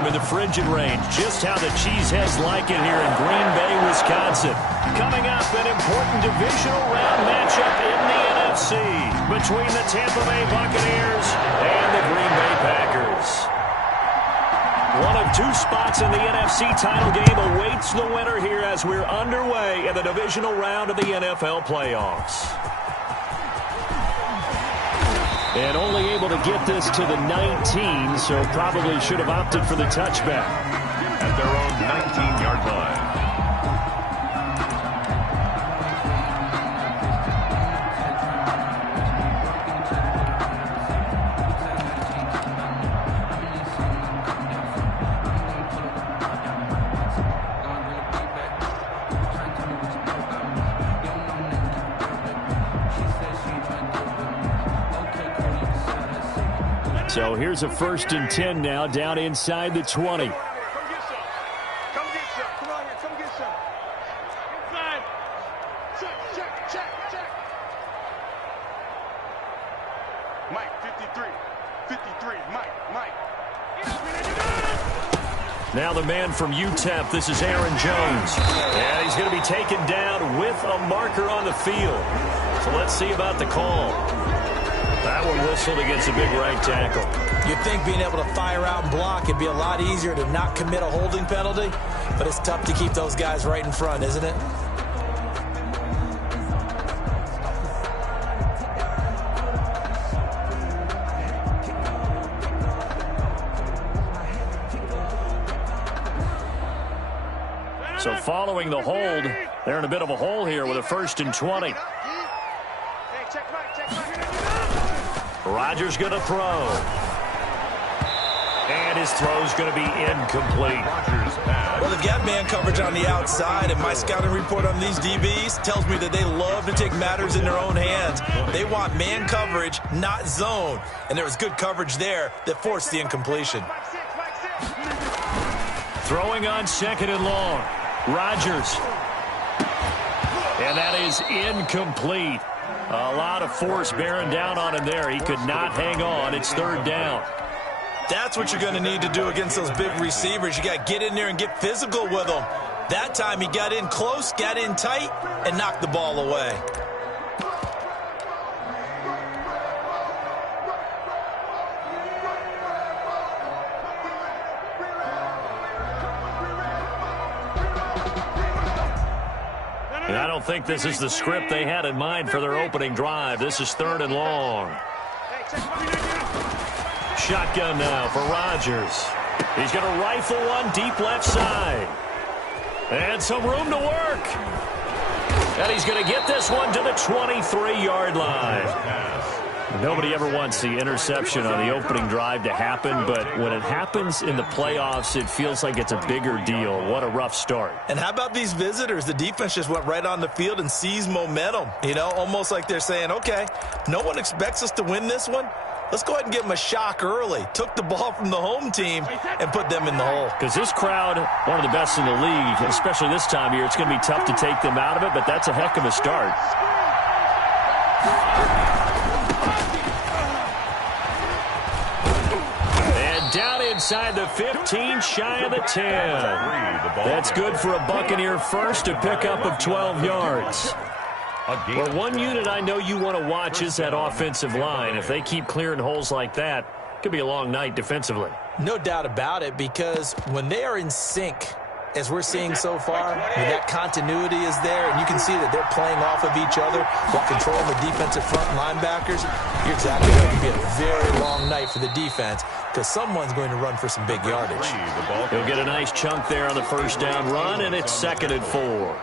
him in the frigid range. Just how the Cheeseheads like it here in Green Bay, Wisconsin. Coming up, an important divisional round matchup in the NFC between the Tampa Bay Buccaneers and the Green Bay Packers. One of two spots in the NFC title game awaits the winner here as we're underway in the divisional round of the NFL playoffs. And only able to get this to the 19, so probably should have opted for the touchback. At their own 19-yard line. So here's a 1st and 10 now, down inside the 20. Come get some. Come on here. Come get some. Inside. Check. Mike, 53. 53. Mike. Now the man from UTEP, this is Aaron Jones. And he's going to be taken down with a marker on the field. So let's see about the call. That one whistled against a big right tackle. You'd think being able to fire out and block it'd be a lot easier to not commit a holding penalty, but it's tough to keep those guys right in front, isn't it? So following the hold, they're in a bit of a hole here with a 1st and 20. Rodgers going to throw. And his throw's going to be incomplete. Well, they've got man coverage on the outside, and my scouting report on these DBs tells me that they love to take matters in their own hands. They want man coverage, not zone. And there was good coverage there that forced the incompletion. Throwing on 2nd and long. Rodgers. And that is incomplete. A lot of force bearing down on him there. He could not hang on. It's 3rd down. That's what you're going to need to do against those big receivers. You got to get in there and get physical with them. That time he got in close, got in tight, and knocked the ball away. And I don't think this is the script they had in mind for their opening drive. This is 3rd and long. Shotgun now for Rodgers. He's going to rifle one deep left side. And some room to work. And he's going to get this one to the 23-yard line. Nobody ever wants the interception on the opening drive to happen, but when it happens in the playoffs, it feels like it's a bigger deal. What a rough start. And how about these visitors? The defense just went right on the field and seized momentum. You know, almost like they're saying, okay, no one expects us to win this one. Let's go ahead and give them a shock early. Took the ball from the home team and put them in the hole. Because this crowd, one of the best in the league, especially this time of year, it's going to be tough to take them out of it, but that's a heck of a start. And down inside the 15, shy of the 10. That's good for a Buccaneer first, a pickup of 12 yards. Well, one unit I know you want to watch is that offensive line. If they keep clearing holes like that, it could be a long night defensively. No doubt about it, because when they are in sync, as we're seeing so far, when that continuity is there, and you can see that they're playing off of each other while controlling the defensive front linebackers, you're exactly right. It could be a very long night for the defense because someone's going to run for some big yardage. He'll get a nice chunk there on the 1st down run, and it's 2nd and 4.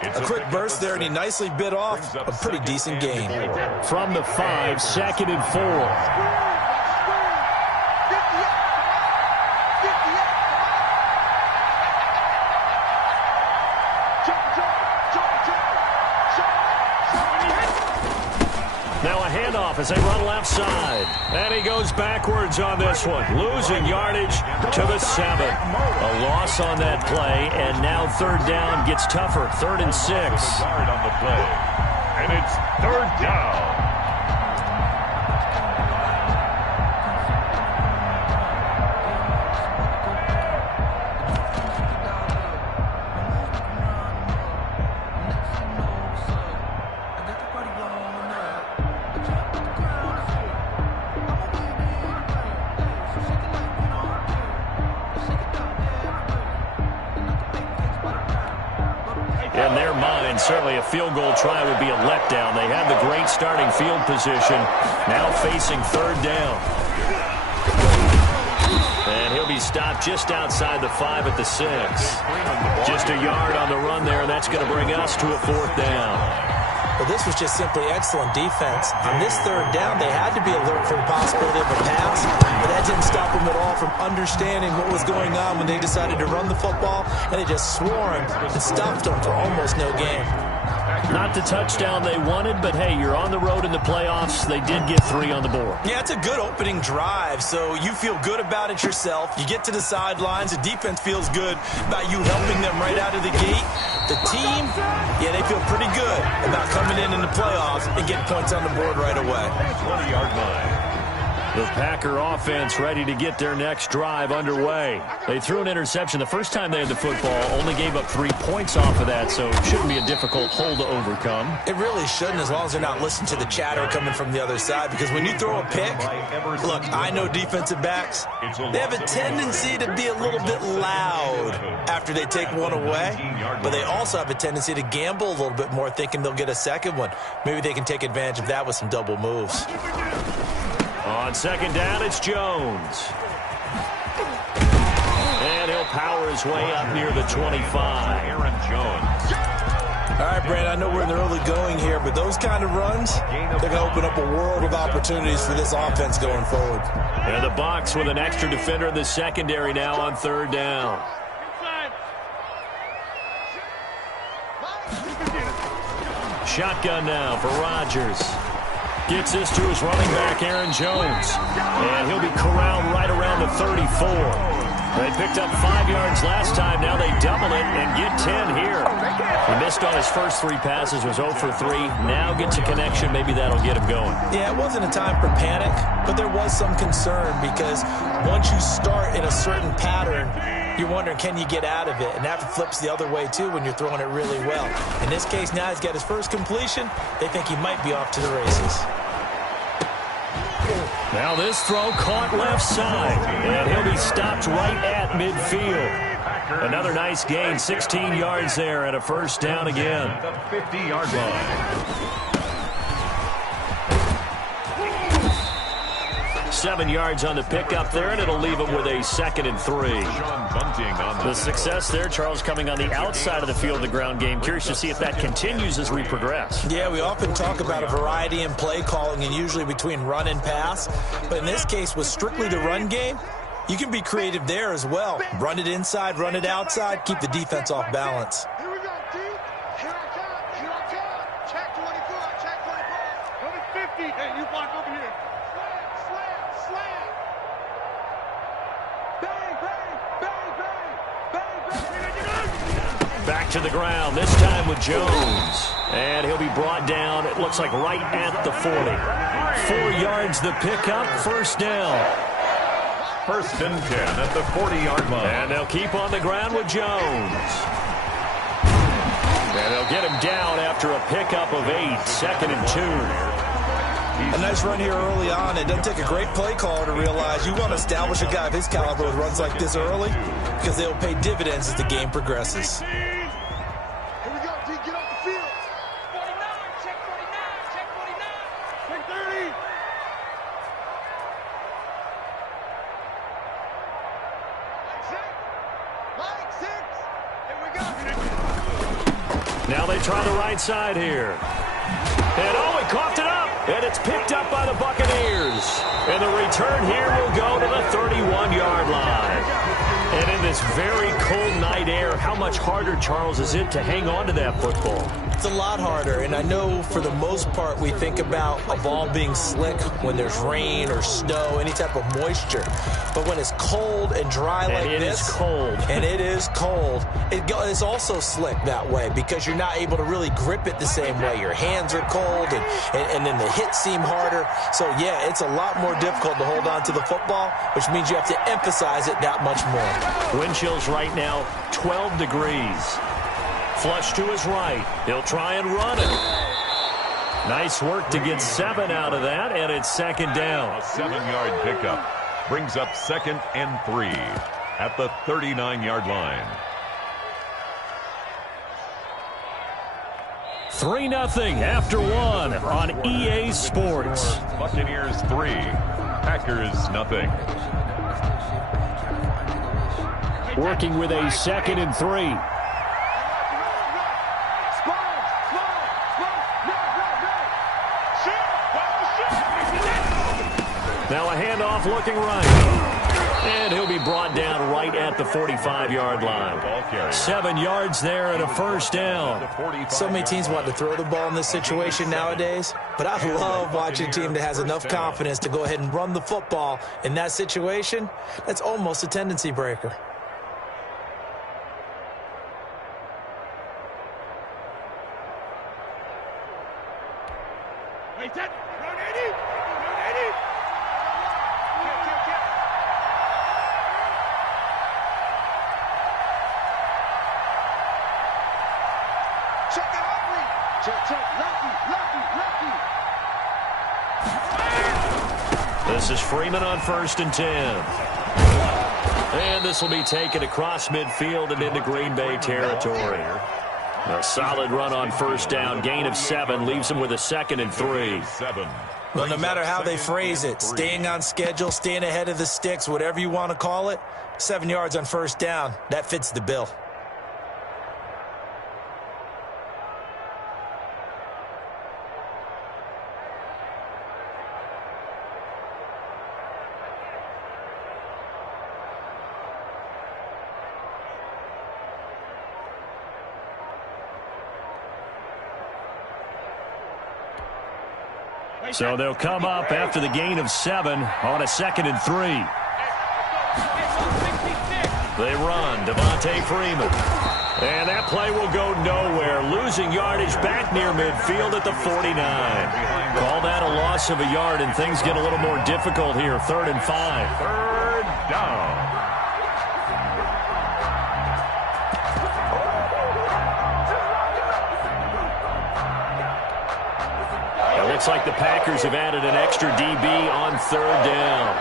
A quick burst there, and he nicely bit off a pretty decent gain. From the 5, 2nd and 4. Now a handoff as they run left side. And he goes backwards on this one. Losing yardage to the 7. A loss on that play, and now 3rd down gets tougher. 3rd and 6. Yard on the play. And it's 3rd down. In their mind, certainly a field goal try would be a letdown. They had the great starting field position, now facing third down. And he'll be stopped just outside the 5 at the 6. Just a yard on the run there, and that's going to bring us to a 4th down. Well, this was just simply excellent defense. On this third down, they had to be alert for the possibility of a pass, but that didn't stop them at all from understanding what was going on when they decided to run the football, and they just swarmed and stuffed them for almost no gain. Not the touchdown they wanted, but hey, you're on the road in the playoffs. They did get 3 on the board. Yeah, it's a good opening drive, so you feel good about it yourself. You get to the sidelines. The defense feels good about you helping them right out of the gate. The team, yeah, they feel pretty good about coming in the playoffs and getting points on the board right away. 20-yard line. The Packer offense ready to get their next drive underway. They threw an interception the first time they had the football, only gave up 3 points off of that, so it shouldn't be a difficult hole to overcome. It really shouldn't, as long as they're not listening to the chatter coming from the other side, because when you throw a pick, look, I know defensive backs, they have a tendency to be a little bit loud after they take one away, but they also have a tendency to gamble a little bit more, thinking they'll get a second one. Maybe they can take advantage of that with some double moves. On second down, it's Jones. And he'll power his way up near the 25. Aaron Jones. All right, Brandon, I know we're in the early going here, but those kind of runs, they're going to open up a world of opportunities for this offense going forward. And the Bucs with an extra defender in the secondary now on third down. Shotgun now for Rodgers. Gets this to his running back, Aaron Jones. And he'll be corralled right around the 34. They picked up 5 yards last time. Now they double it and get 10 here. He missed on his first 3 passes, was 0 for 3. Now gets a connection. Maybe that'll get him going. Yeah, it wasn't a time for panic, but there was some concern because once you start in a certain pattern, you're wondering, can you get out of it? And that flips the other way, too, when you're throwing it really well. In this case, now he's got his first completion. They think he might be off to the races. Now this throw caught left side, and he'll be stopped right at midfield. Another nice gain, 16 yards there, and a first down again. The 50-yard line. 7 yards on the pickup there, and it'll leave him with a 2nd and 3. The success there, Charles, coming on the outside of the field, the ground game. Curious to see if that continues as we progress. Yeah, we often talk about a variety in play calling and usually between run and pass. But in this case, with strictly the run game, you can be creative there as well. Run it inside, run it outside, keep the defense off balance. Here we go, D. Here I come. Here I come. Check 24. Check 24. Number 50. Hey, you block over here. Slam. Bang, bang, bang, bang, bang, bang. Back to the ground, this time with Jones. And he'll be brought down, it looks like right at the 40. 4 yards the pickup, first down. First and 10 at the 40-yard line. And they'll keep on the ground with Jones. And they'll get him down after a pickup of 8, 2nd and 2. A nice run here early on. It doesn't take a great play caller to realize you want to establish a guy of his caliber with runs like this early because they'll pay dividends as the game progresses. Here we go, D. Get off the field. 49. Check 49. Check 49. Check 30. Like 6. Here we go. Now they try the right side here. And oh, he coughed it up. And it's picked up by the Buccaneers. And the return here will go to the 31-yard line. And in this very cold night air, how much harder, Charles, is it to hang on to that football? It's a lot harder, and I know for the most part we think about a ball being slick when there's rain or snow, any type of moisture. But when it's cold and dry like this, and it is cold, it's also slick that way because you're not able to really grip it the same way. Your hands are cold, and then the hits seem harder. So, yeah, it's a lot more difficult to hold on to the football, which means you have to emphasize it that much more. Wind chills right now, 12 degrees. Flush to his right. He'll try and run it. Nice work to get 7 out of that, and it's 2nd down. A 7-yard pickup brings up 2nd and 3 at the 39-yard line. 3-0 after one on EA Sports. Buccaneers 3, Packers 0. Working with a 2nd and 3. Now a handoff looking right. And he'll be brought down right at the 45-yard line. 7 yards there and a first down. So many teams want to throw the ball in this situation nowadays, but I love watching a team that has enough confidence to go ahead and run the football in that situation. That's almost a tendency breaker. This is Freeman on 1st and 10. And this will be taken across midfield and into Green Bay territory. A solid run on 1st down. Gain of 7 leaves them with a 2nd and 3. Well, no matter how they phrase it, staying on schedule, staying ahead of the sticks, whatever you want to call it, 7 yards on 1st down, that fits the bill. So they'll come up after the gain of 7 on a 2nd and 3. They run, Devontae Freeman. And that play will go nowhere. Losing yardage back near midfield at the 49. Call that a loss of a yard, and things get a little more difficult here. 3rd and 5. 3rd down. Looks like the Packers have added an extra DB on 3rd down.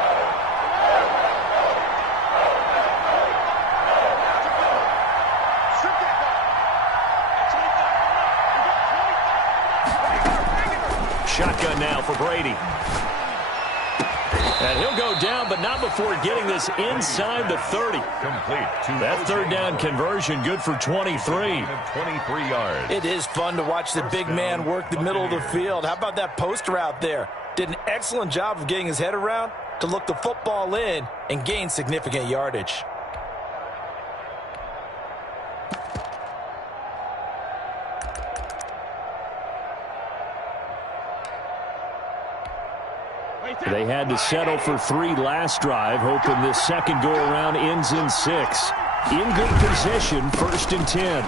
Shotgun now for Brady. And he'll go down, but not before getting this inside the 30. Complete. That 3rd down conversion good for 23. 23 yards. It is fun to watch the big man work the middle of the field. How about that post route there? Did an excellent job of getting his head around to look the football in and gain significant yardage. They had to settle for 3 last drive, hoping this second go-around ends in 6. In good position, 1st and 10.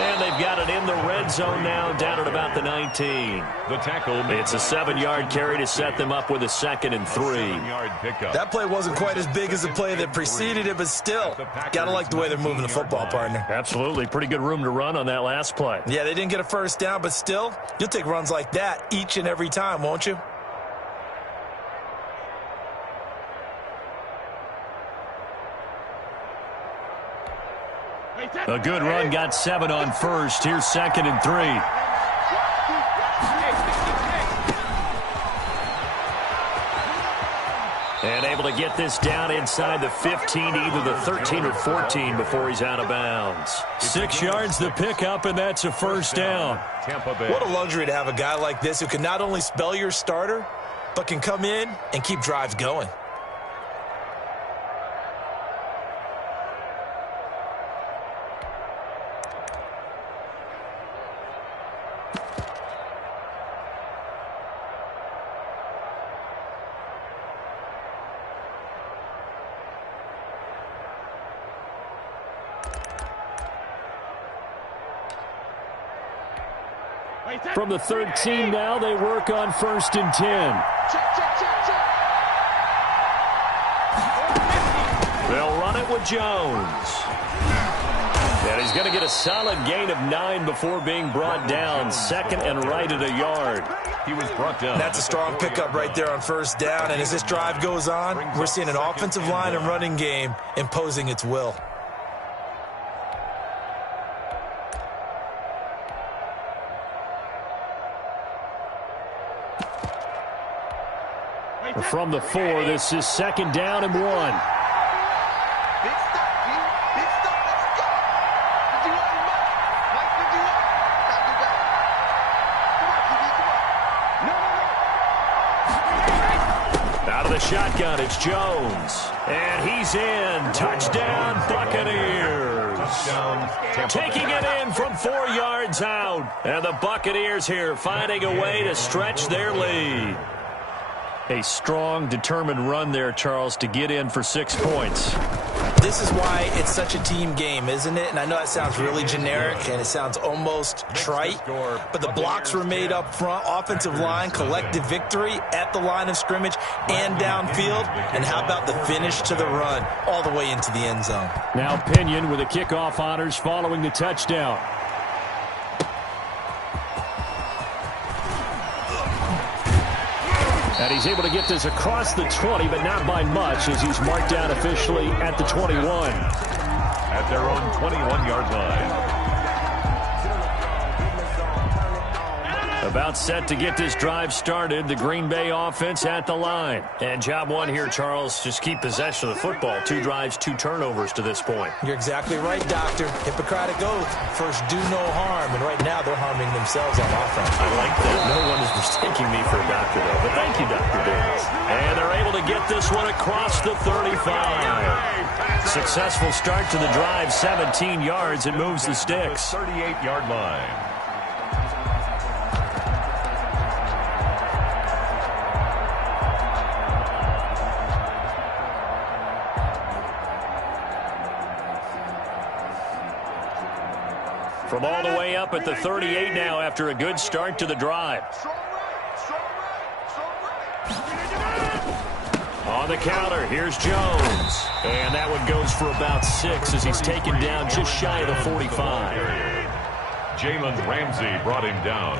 And they've got it in the red zone now, down at about the 19. The tackle. It's a 7-yard carry to set them up with a 2nd and 3. 7-yard pickup. That play wasn't quite as big as the play that preceded it, but still, gotta like the way they're moving the football, partner. Absolutely. Pretty good room to run on that last play. Yeah, they didn't get a 1st down, but still, you'll take runs like that each and every time, won't you? A good run, got 7 on 1st. Here's 2nd and 3. And able to get this down inside the 15, either the 13 or 14 before he's out of bounds. 6 yards the pickup, and that's a 1st down. Tampa Bay. What a luxury to have a guy like this who can not only spell your starter, but can come in and keep drives going. From the 13 now, they work on 1st and 10. They'll run it with Jones. And he's going to get a solid gain of 9 before being brought down. 2nd and right at a yard. He was brought down. That's a strong pickup right there on 1st down. And as this drive goes on, we're seeing an offensive line and running game imposing its will. From the 4, this is 2nd down and 1. Big stop, G. Big stop. Let's go. Did you want Mike? Mike, did you want? Got you back. Come on, TV, come on. No. Out of the shotgun, it's Jones. And he's in. Touchdown, Buccaneers. Taking it in from 4 yards out. And the Buccaneers here finding a way to stretch their lead. A strong, determined run there, Charles, to get in for 6 points. This is why it's such a team game, isn't it? And I know that sounds really generic and it sounds almost trite, but the blocks were made up front, offensive line, collective victory at the line of scrimmage and downfield. And how about the finish to the run all the way into the end zone? Now Pinion with the kickoff honors following the touchdown. And he's able to get this across the 20, but not by much, as he's marked down officially at the 21. At their own 21-yard line. About set to get this drive started. The Green Bay offense at the line. And job one here, Charles, just keep possession of the football. 2 drives, 2 turnovers to this point. You're exactly right, Doctor. Hippocratic oath. First, do no harm. And right now, they're harming themselves on offense. I like that. No one is mistaking me for a doctor, though. But thank you, Dr. Davis. And they're able to get this one across the 35. Successful start to the drive, 17 yards. It moves the sticks. 38-yard line. From all the way up at the 38 now after a good start to the drive. On the counter, here's Jones. And that one goes for about 6 as he's taken down just shy of the 45. Jalen Ramsey brought him down.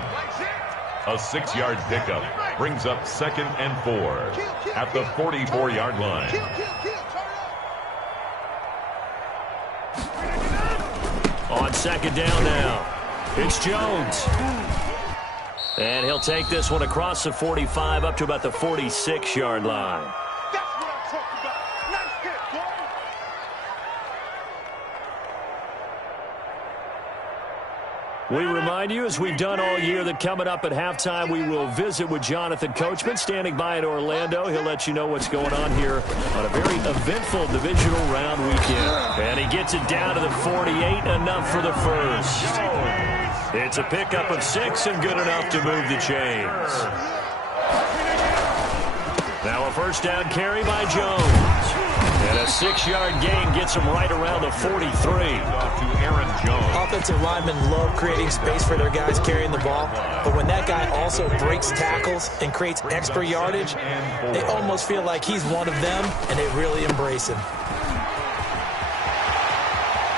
A 6-yard pickup brings up 2nd and 4 at the 44-yard line. On 2nd down now, it's Jones. And he'll take this one across the 45 up to about the 46-yard line. That's what I'm talking about. Nice hit, boy. We remind you, as we've done all year, that coming up at halftime, we will visit with Jonathan Coachman, standing by in Orlando. He'll let you know what's going on here on a very eventful divisional round weekend. And he gets it down to the 48, enough for the first. It's a pickup of 6 and good enough to move the chains. Now a first down carry by Jones. And a 6-yard gain gets him right around the 43. To Aaron Jones. Offensive linemen love creating space for their guys carrying the ball, but when that guy also breaks tackles and creates extra yardage, they almost feel like he's one of them, and they really embrace him.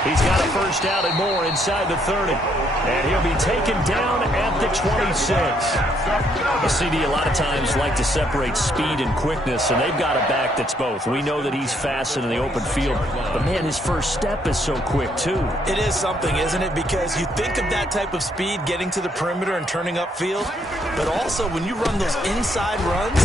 He's got a first down and more inside the 30. And he'll be taken down at the 26. The CD a lot of times like to separate speed and quickness, and they've got a back that's both. We know that he's fast in the open field, but man, his first step is so quick too. It is something, isn't it? Because you think of that type of speed getting to the perimeter and turning upfield, but also when you run those inside runs,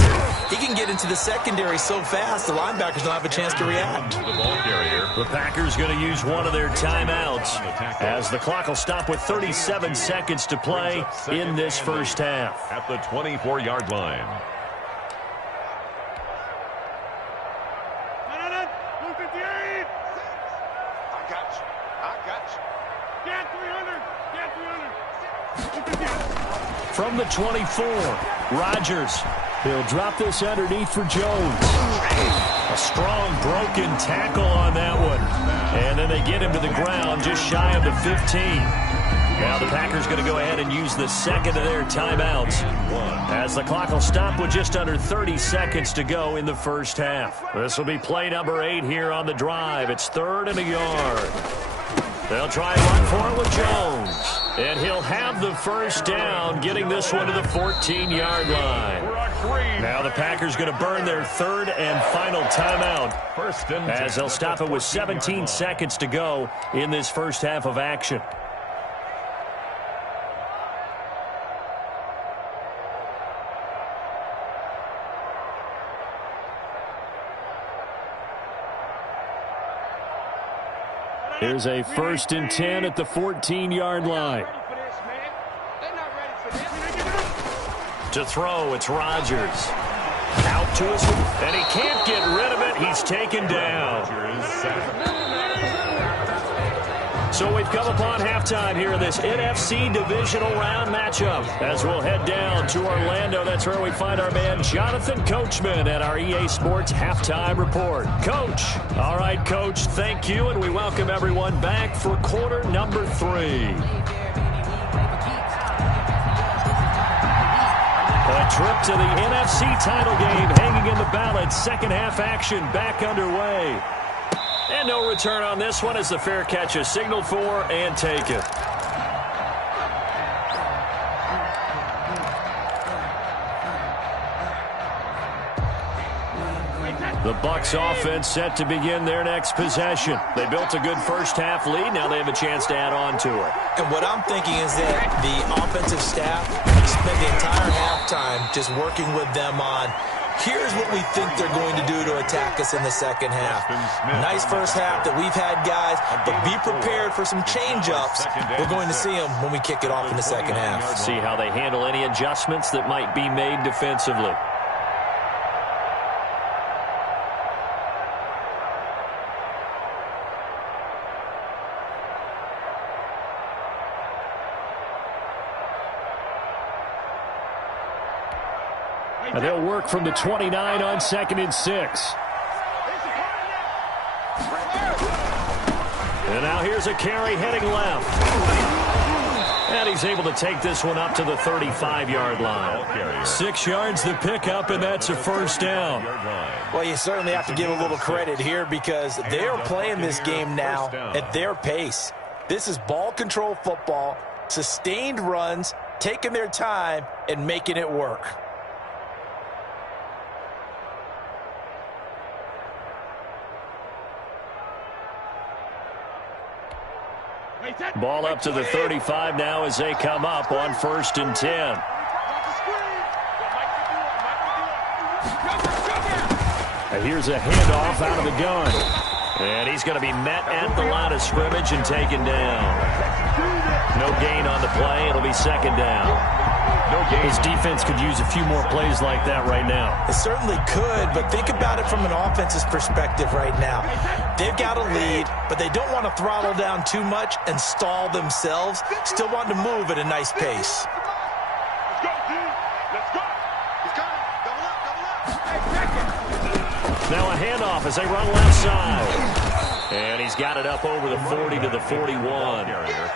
he can get into the secondary so fast the linebackers don't have a chance to react. The ball carrier. The Packers going to use one of their timeouts as the clock will stop with 37 seconds to play in this first half. At the 24-yard line. I got you. Get 300. Get 300. From the 24, Rodgers. He'll drop this underneath for Jones. A strong broken tackle on that one. And then they get him to the ground just shy of the 15. Now the Packers going to go ahead and use the second of their timeouts as the clock will stop with just under 30 seconds to go in the first half. This will be play number 8 here on the drive. It's 3rd and a yard. They'll try and run for it with Jones. And he'll have the first down, getting this one to the 14-yard line. Now the Packers going to burn their 3rd and final timeout as they'll stop it with 17 seconds to go in this first half of action. Here's a 1st and 10 at the 14-yard line. To throw, it's Rodgers. Out to his, and he can't get rid of it. He's taken down. So we've come upon halftime here in this NFC divisional round matchup. As we'll head down to Orlando, that's where we find our man Jonathan Coachman at our EA Sports Halftime Report. Coach. All right, Coach, thank you, and we welcome everyone back for quarter number 3. A trip to the NFC title game hanging in the balance. Second half action back underway. And no return on this one as the fair catch is signaled for and taken. The Bucs offense set to begin their next possession. They built a good first half lead. Now they have a chance to add on to it. And what I'm thinking is that the offensive staff spent the entire halftime just working with them on, here's what we think they're going to do to attack us in the second half. Nice first half that we've had, guys, but be prepared for some change-ups. We're going to see them when we kick it off in the second half. See how they handle any adjustments that might be made defensively. And they'll work from the 29 on 2nd and 6. And now here's a carry heading left. And he's able to take this one up to the 35-yard line. 6 yards the pickup, and that's a first down. Well, you certainly have to give a little credit here because they're playing this game now at their pace. This is ball control football, sustained runs, taking their time, and making it work. Ball up to the 35 now as they come up on 1st and 10. And here's a handoff out of the gun. And he's going to be met at the line of scrimmage and taken down. No gain on the play. It'll be 2nd down. His defense could use a few more plays like that right now. It certainly could, but think about it from an offense's perspective right now. They've got a lead, but they don't want to throttle down too much and stall themselves. Still want to move at a nice pace. Let's go, dude. Let's go. He's coming. Double up. Now a handoff as they run left side. And he's got it up over the 40 to the 41.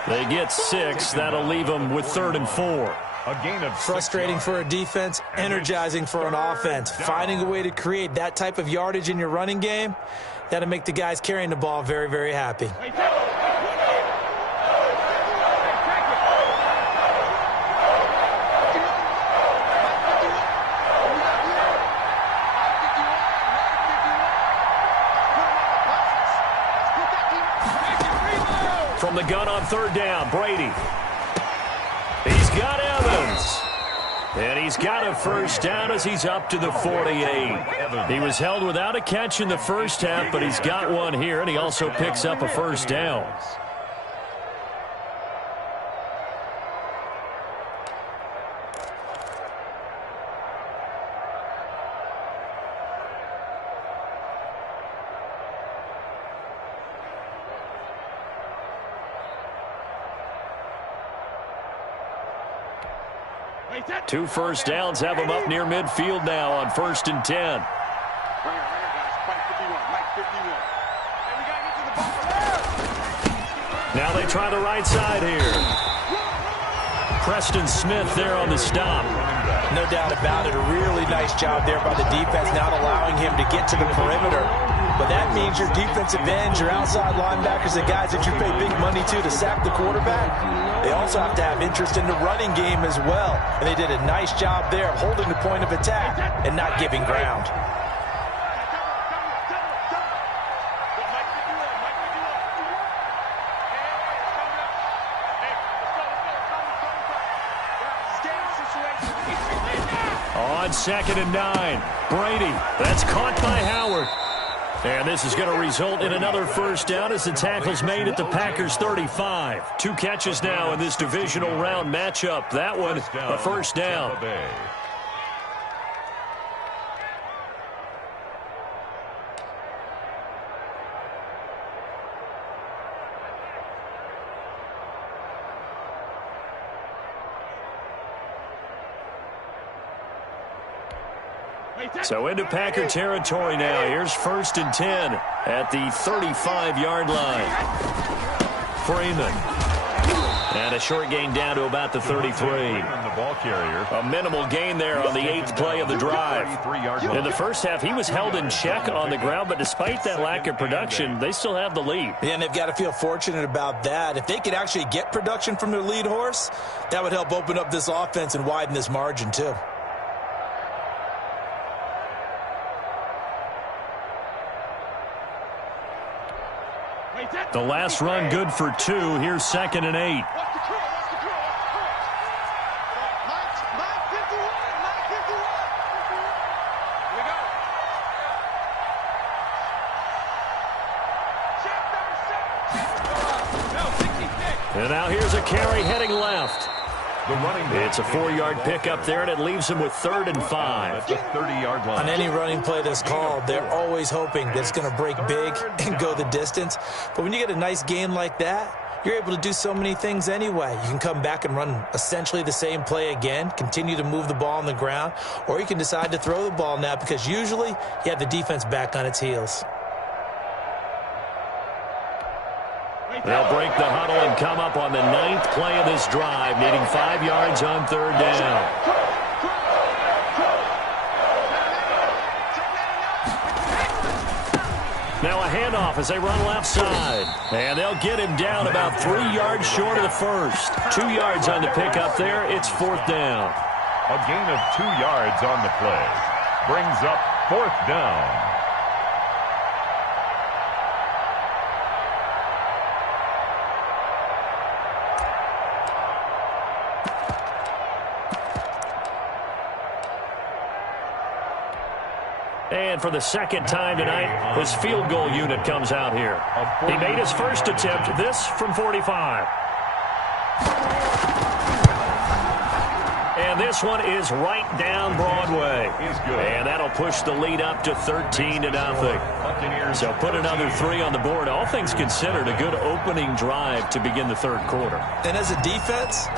They get 6. That'll leave them with 3rd and 4. A gain of frustrating for a defense, energizing for an offense. Finding a way to create that type of yardage in your running game, that'll make the guys carrying the ball very, very happy. From the gun on 3rd down, Brady. He's got Evans. And he's got a first down as he's up to the 48. He was held without a catch in the first half, but he's got one here, and he also picks up a first down. Two first downs have him up near midfield now on 1st and 10. Now they try the right side here. Preston Smith there on the stop. No doubt about it. A really nice job there by the defense, not allowing him to get to the perimeter. But that means your defensive ends, your outside linebackers, the guys that you pay big money to sack the quarterback, they also have to have interest in the running game as well. And they did a nice job there of holding the point of attack and not giving ground. On 2nd and 9, Brady. That's caught by Howard. And this is going to result in another first down as the tackle's made at the Packers' 35. 2 catches now in this divisional round matchup. That one, a first down. So into Packer territory now. Here's 1st and 10 at the 35-yard line. Freeman. And a short gain down to about the 33. The ball carrier. A minimal gain there on the 8th play of the drive. In the first half, he was held in check on the ground, but despite that lack of production, they still have the lead. Yeah, and they've got to feel fortunate about that. If they could actually get production from their lead horse, that would help open up this offense and widen this margin too. The last run good for 2. Here's 2nd and 8. And now here's a carry heading left. It's a 4-yard pickup there, and it leaves him with 3rd and 5. At the 30-yard line. On any running play that's called, they're always hoping that it's going to break big and go the distance. But when you get a nice gain like that, you're able to do so many things anyway. You can come back and run essentially the same play again, continue to move the ball on the ground, or you can decide to throw the ball now because usually you have the defense back on its heels. They'll break the huddle and come up on the 9th play of this drive, needing 5 yards on 3rd down. Now a handoff as they run left side. And they'll get him down about 3 yards short of the first. 2 yards on the pickup there. It's 4th down. A gain of 2 yards on the play. Brings up 4th down. And for the 2nd time tonight, his field goal unit comes out here. He made his first attempt, this from 45. And this one is right down Broadway. And that'll push the lead up to 13-0. So put another 3 on the board. All things considered, a good opening drive to begin the 3rd quarter. And as a defense,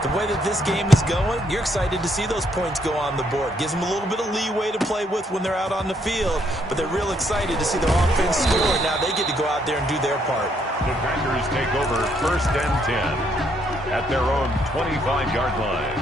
the way that this game is going, you're excited to see those points go on the board. Gives them a little bit of leeway to play with when they're out on the field, but they're real excited to see their offense score. Now they get to go out there and do their part. The Packers take over 1st and 10 at their own 25-yard line.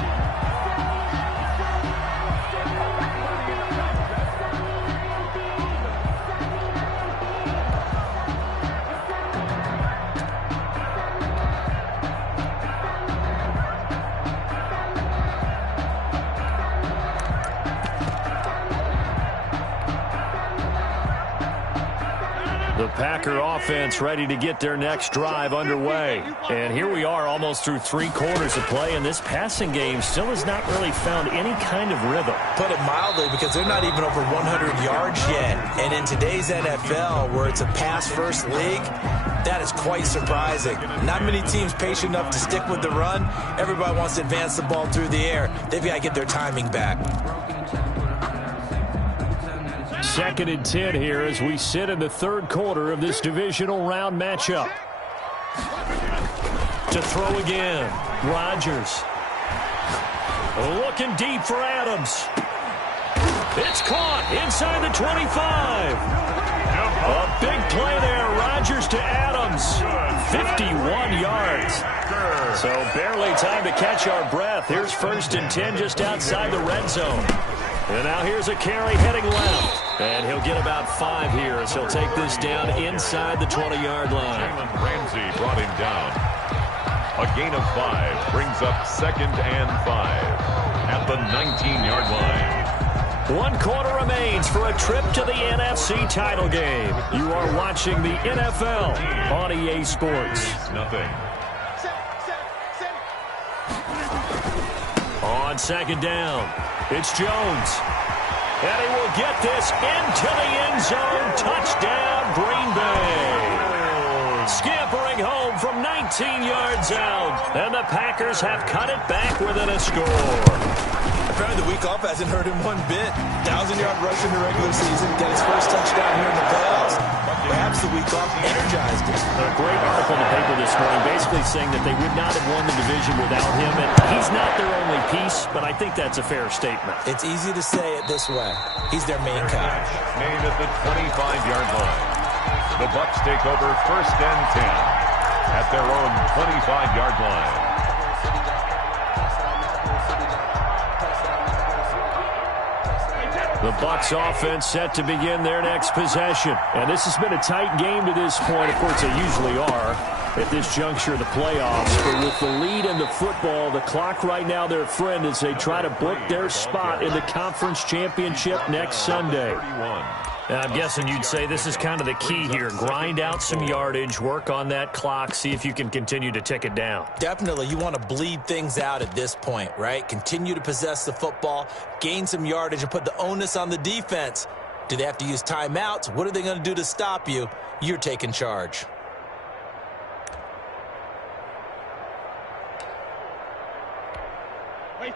The Packer offense ready to get their next drive underway. And here we are almost through 3 quarters of play, and this passing game still has not really found any kind of rhythm. Put it mildly, because they're not even over 100 yards yet. And in today's NFL, where it's a pass-first league, that is quite surprising. Not many teams patient enough to stick with the run. Everybody wants to advance the ball through the air. They've got to get their timing back. 2nd and 10 here as we sit in the 3rd quarter of this divisional round matchup. To throw again, Rodgers. Looking deep for Adams. It's caught inside the 25. A big play there, Rodgers to Adams. 51 yards. So barely time to catch our breath. Here's 1st and 10 just outside the red zone. And now here's a carry heading left. And he'll get about 5 here as he'll take this down inside the 20-yard line. Jalen Ramsey brought him down. A gain of 5 brings up 2nd and 5 at the 19-yard line. 1 quarter remains for a trip to the NFC title game. You are watching the NFL on EA Sports. Nothing. On 2nd down, it's Jones. And he will get this into the end zone. Touchdown, Green Bay. Scampering home from 19 yards out. And the Packers have cut it back within a score. Apparently the week off hasn't hurt him one bit. 1,000-yard rush in the regular season. Got his first touchdown here in the playoffs. Perhaps the week off energized him. A great article in the paper this morning basically saying that they would not have won the division without him. And he's not their only piece, but I think that's a fair statement. It's easy to say it this way. He's their main guy. Made at the 25-yard line. The Bucs take over 1st and 10 at their own 25-yard line. The Bucs offense set to begin their next possession. And this has been a tight game to this point. Of course, they usually are at this juncture of the playoffs. But with the lead in the football, the clock right now their friend as they try to book their spot in the conference championship next Sunday. And I'm guessing you'd say this is kind of the key here. Grind out some yardage, work on that clock, see if you can continue to tick it down. Definitely, you want to bleed things out at this point, right? Continue to possess the football, gain some yardage, and put the onus on the defense. Do they have to use timeouts? What are they going to do to stop you? You're taking charge.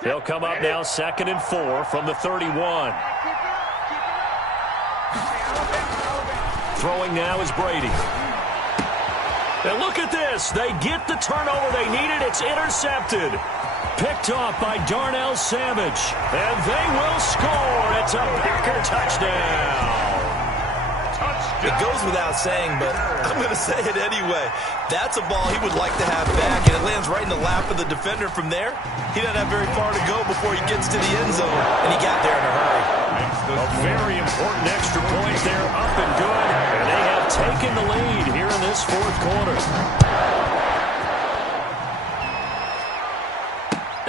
They'll come up now 2nd and 4 from the 31. Throwing now is Brady. And look at this. They get the turnover they needed. It's intercepted. Picked off by Darnell Savage. And they will score. It's a Packer touchdown. It goes without saying, but I'm going to say it anyway. That's a ball he would like to have back, and it lands right in the lap of the defender from there. He doesn't have very far to go before he gets to the end zone, and he got there in a hurry. A very important extra point there, up and good. And they have taken the lead here in this 4th quarter.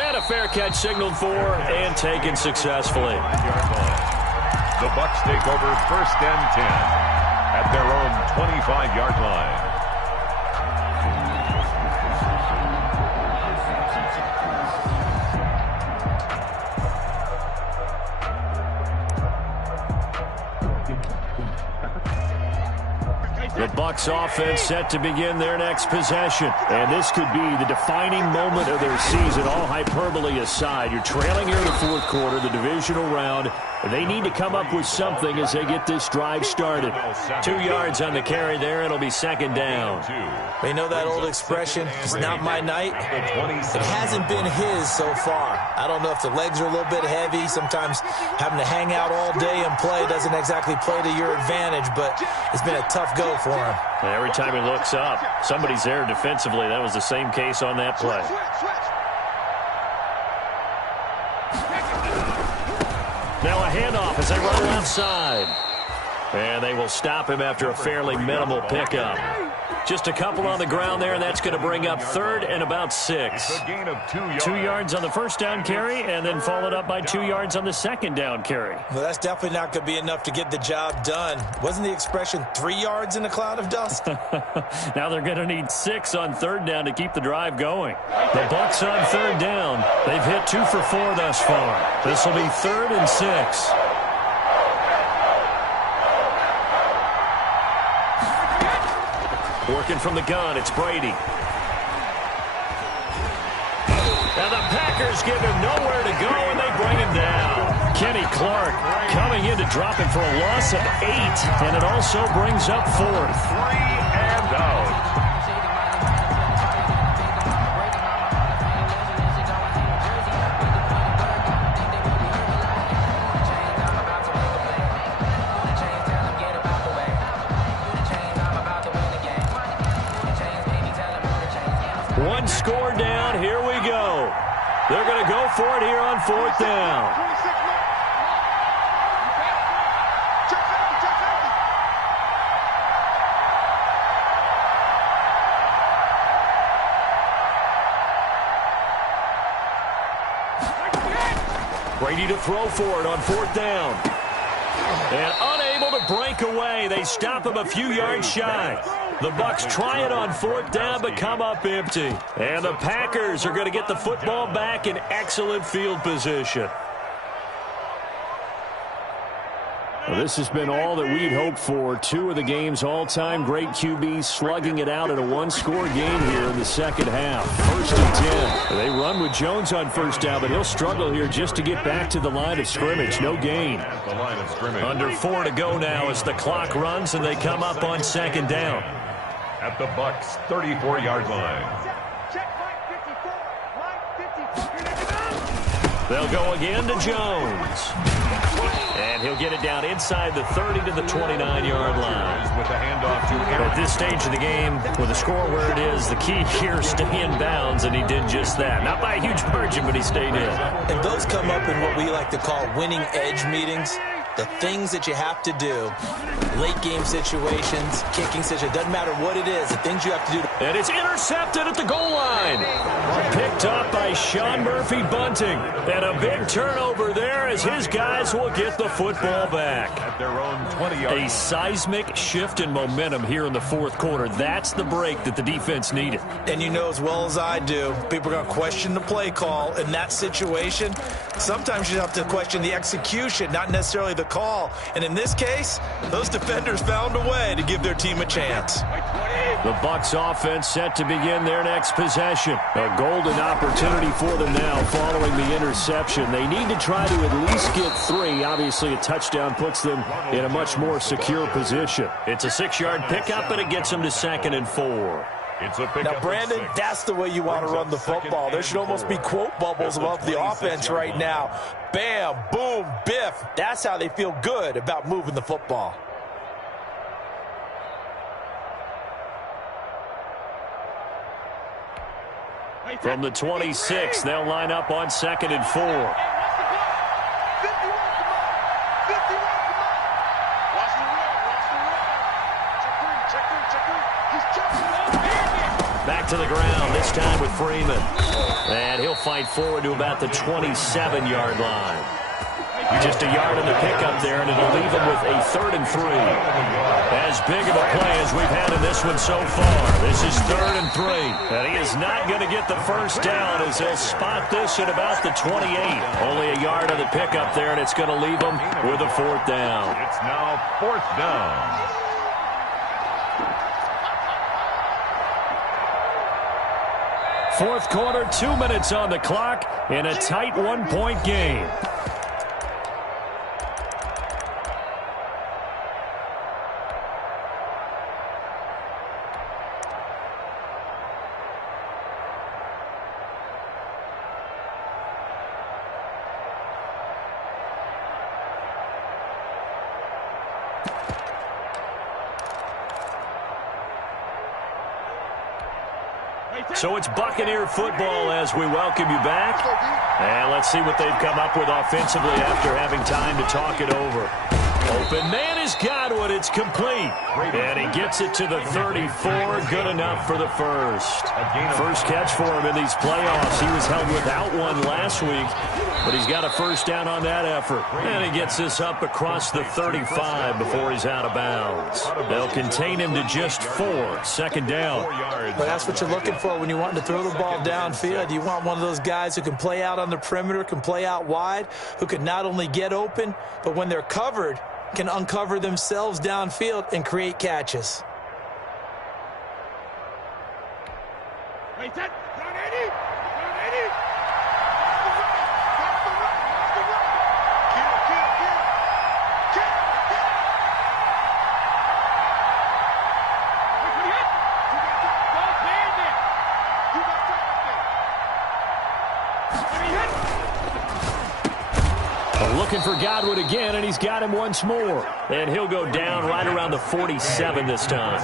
And a fair catch signaled for and taken successfully. The Bucs take over 1st and 10 at their own 25-yard line. The Bucs offense set to begin their next possession. And this could be the defining moment of their season, all hyperbole aside. You're trailing here in the 4th quarter, the divisional round. They need to come up with something as they get this drive started. 2 yards on the carry there. It'll be 2nd down. You know that old expression, it's not my night? It hasn't been his so far. I don't know if the legs are a little bit heavy. Sometimes having to hang out all day and play doesn't exactly play to your advantage, but it's been a tough go for him. Every time he looks up, somebody's there defensively. That was the same case on that play. Now a handoff as they run outside. And they will stop him after a fairly minimal pickup. Just a couple on the ground there, and that's going to bring up 3rd and about 6. 2 yards on the 1st down carry, and then followed up by 2 yards on the 2nd down carry. Well, that's definitely not going to be enough to get the job done. Wasn't the expression 3 yards in a cloud of dust? Now they're going to need 6 on 3rd down to keep the drive going. The Bucs on 3rd down. They've hit 2 for 4 thus far. This will be 3rd and 6. Working from the gun, it's Brady. And the Packers give him nowhere to go, and they bring him down. Kenny Clark coming in to drop him for a loss of 8, and it also brings up 4th. 3 and out. One score down. Here we go. They're going to go for it here on 4th down. Brady to throw for it on 4th down. And unable to break away. They stop him a few yards shy. The Bucs try it on 4th down, but come up empty. And the Packers are going to get the football back in excellent field position. Well, this has been all that we'd hoped for. Two of the game's all-time great QBs slugging it out in a one-score game here in the second half. 1st and 10. They run with Jones on first down, but he'll struggle here just to get back to the line of scrimmage. No gain. At the line of scrimmage. Under 4 to go now as the clock runs and they come up on second down. At the Bucs' 34-yard line. They'll go again to Jones. And he'll get it down inside the 30 to the 29-yard line. With a handoff to Aaron. At this stage of the game, with the score where it is, the key here is stay in bounds, and he did just that. Not by a huge margin, but he stayed in. And those come up in what we like to call winning edge meetings. The things that you have to do, late game situations, kicking situations, doesn't matter what it is, the things you have to do. And it's intercepted at the goal line. Picked up by Sean Murphy-Bunting. And a big turnover there as his guys will get the football back. At their own 20-yard line. A seismic shift in momentum here in the fourth quarter. That's the break that the defense needed. And you know as well as I do, people are going to question the play call in that situation. Sometimes you have to question the execution, not necessarily the call. And in this case, those defenders found a way to give their team a chance. The Bucs offense set to begin their next possession. A golden opportunity for them now following the interception. They need to try to at least get 3. Obviously, a touchdown puts them in a much more secure position. It's a 6-yard pickup, and it gets them to 2nd and 4. It's a pickup. Now, Brandon, that's the way you want to run the football. There should almost be quote bubbles above the offense right now. Bam, boom, biff. That's how they feel good about moving the football. From the 26, they'll line up on 2nd and 4. Back to the ground, this time with Freeman. And he'll fight forward to about the 27-yard line. Just a yard in the pickup there, and it'll leave him with a 3rd and 3. As big of a play as we've had in this one so far. This is 3rd and 3. And he is not going to get the first down as they'll spot this at about the 28. Only a yard on the pickup there, and it's going to leave him with a 4th down. It's now 4th down. Fourth quarter, 2 minutes on the clock in a tight 1-point game. So it's Buccaneer football as we welcome you back. And let's see what they've come up with offensively after having time to talk it over. Open man is Godwin. It's complete. And he gets it to the 34. Good enough for the first. First catch for him in these playoffs. He was held without one last week, but he's got a first down on that effort. And he gets this up across the 35 before he's out of bounds. They'll contain him to just 4. 2nd down. But that's what you're looking for when you want to throw the ball downfield. You want one of those guys who can play out on the perimeter, can play out wide, who can not only get open, but when they're covered, can uncover themselves downfield and create catches. Looking for Godwin again, and he's got him once more. And he'll go down right around the 47 this time.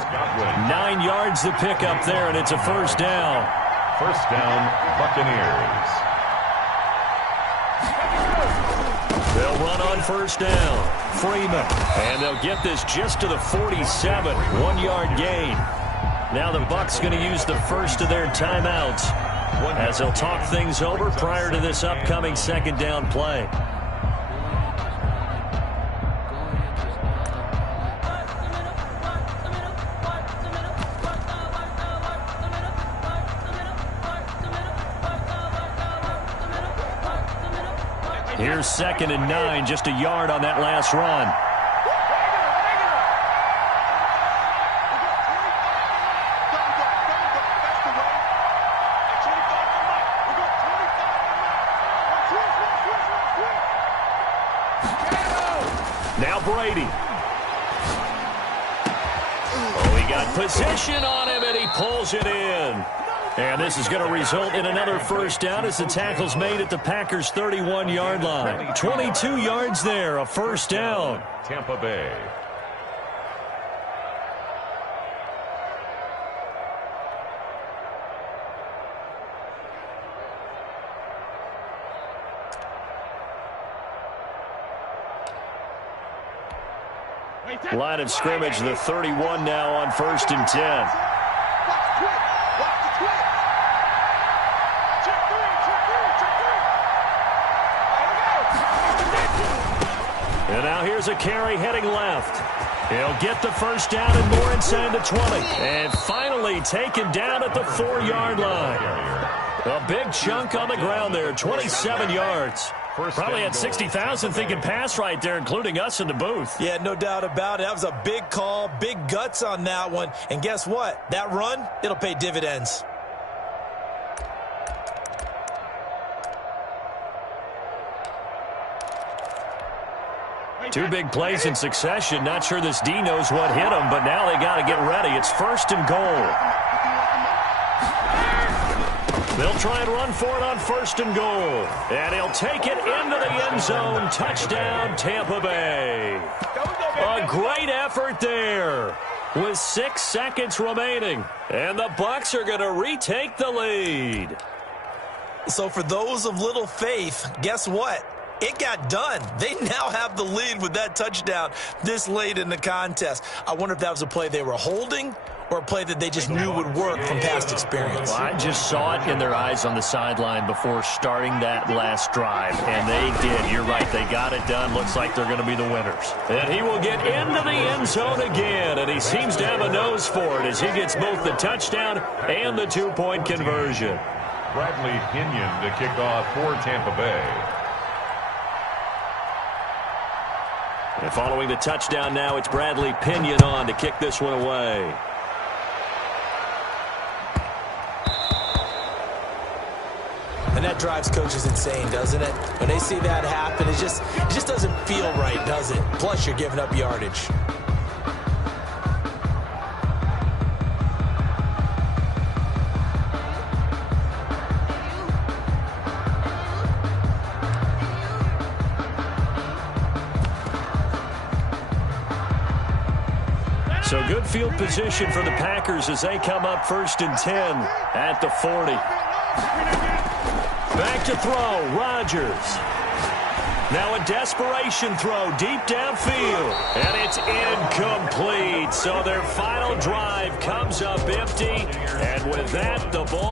9 yards to pick up there, and it's a first down. First down, Buccaneers. They'll run on first down. Freeman. And they'll get this just to the 47. 1-yard gain. Now the Bucs going to use the first of their timeouts as they'll talk things over prior to this upcoming second down play. Here's 2nd and 9, just a yard on that last run. Now Brady. Oh, he got possession on him, and he pulls it in. And this is going to result in another first down as the tackle's made at the Packers' 31-yard line. 22 yards there, a first down. Tampa Bay. Line of scrimmage, the 31 now on 1st and 10. And now here's a carry heading left. He'll get the first down and more inside the 20. And finally taken down at the 4-yard line. A big chunk on the ground there, 27 yards. Probably had 60,000 thinking pass right there, including us in the booth. Yeah, no doubt about it. That was a big call, big guts on that one. And guess what? That run, it'll pay dividends. Two big plays in succession. Not sure this D knows what hit him, but now they got to get ready. It's 1st and goal. They'll try and run for it on 1st and goal. And he'll take it into the end zone. Touchdown, Tampa Bay. A great effort there with 6 seconds remaining. And the Bucs are going to retake the lead. So for those of little faith, guess what? It got done. They now have the lead with that touchdown this late in the contest. I wonder if that was a play they were holding or a play that they just knew would work from past experience. Well, I just saw it in their eyes on the sideline before starting that last drive, and they did. You're right. They got it done. Looks like they're going to be the winners. And he will get into the end zone again, and he seems to have a nose for it as he gets both the touchdown and the 2-point conversion. Bradley Pinion to kick off for Tampa Bay. And following the touchdown now, it's Bradley Pinion on to kick this one away. And that drives coaches insane, doesn't it? When they see that happen, it just doesn't feel right, does it? Plus, you're giving up yardage. So good field position for the Packers as they come up 1st and 10 at the 40. Back to throw, Rodgers. Now a desperation throw deep downfield, and it's incomplete. So their final drive comes up empty, and with that, the ball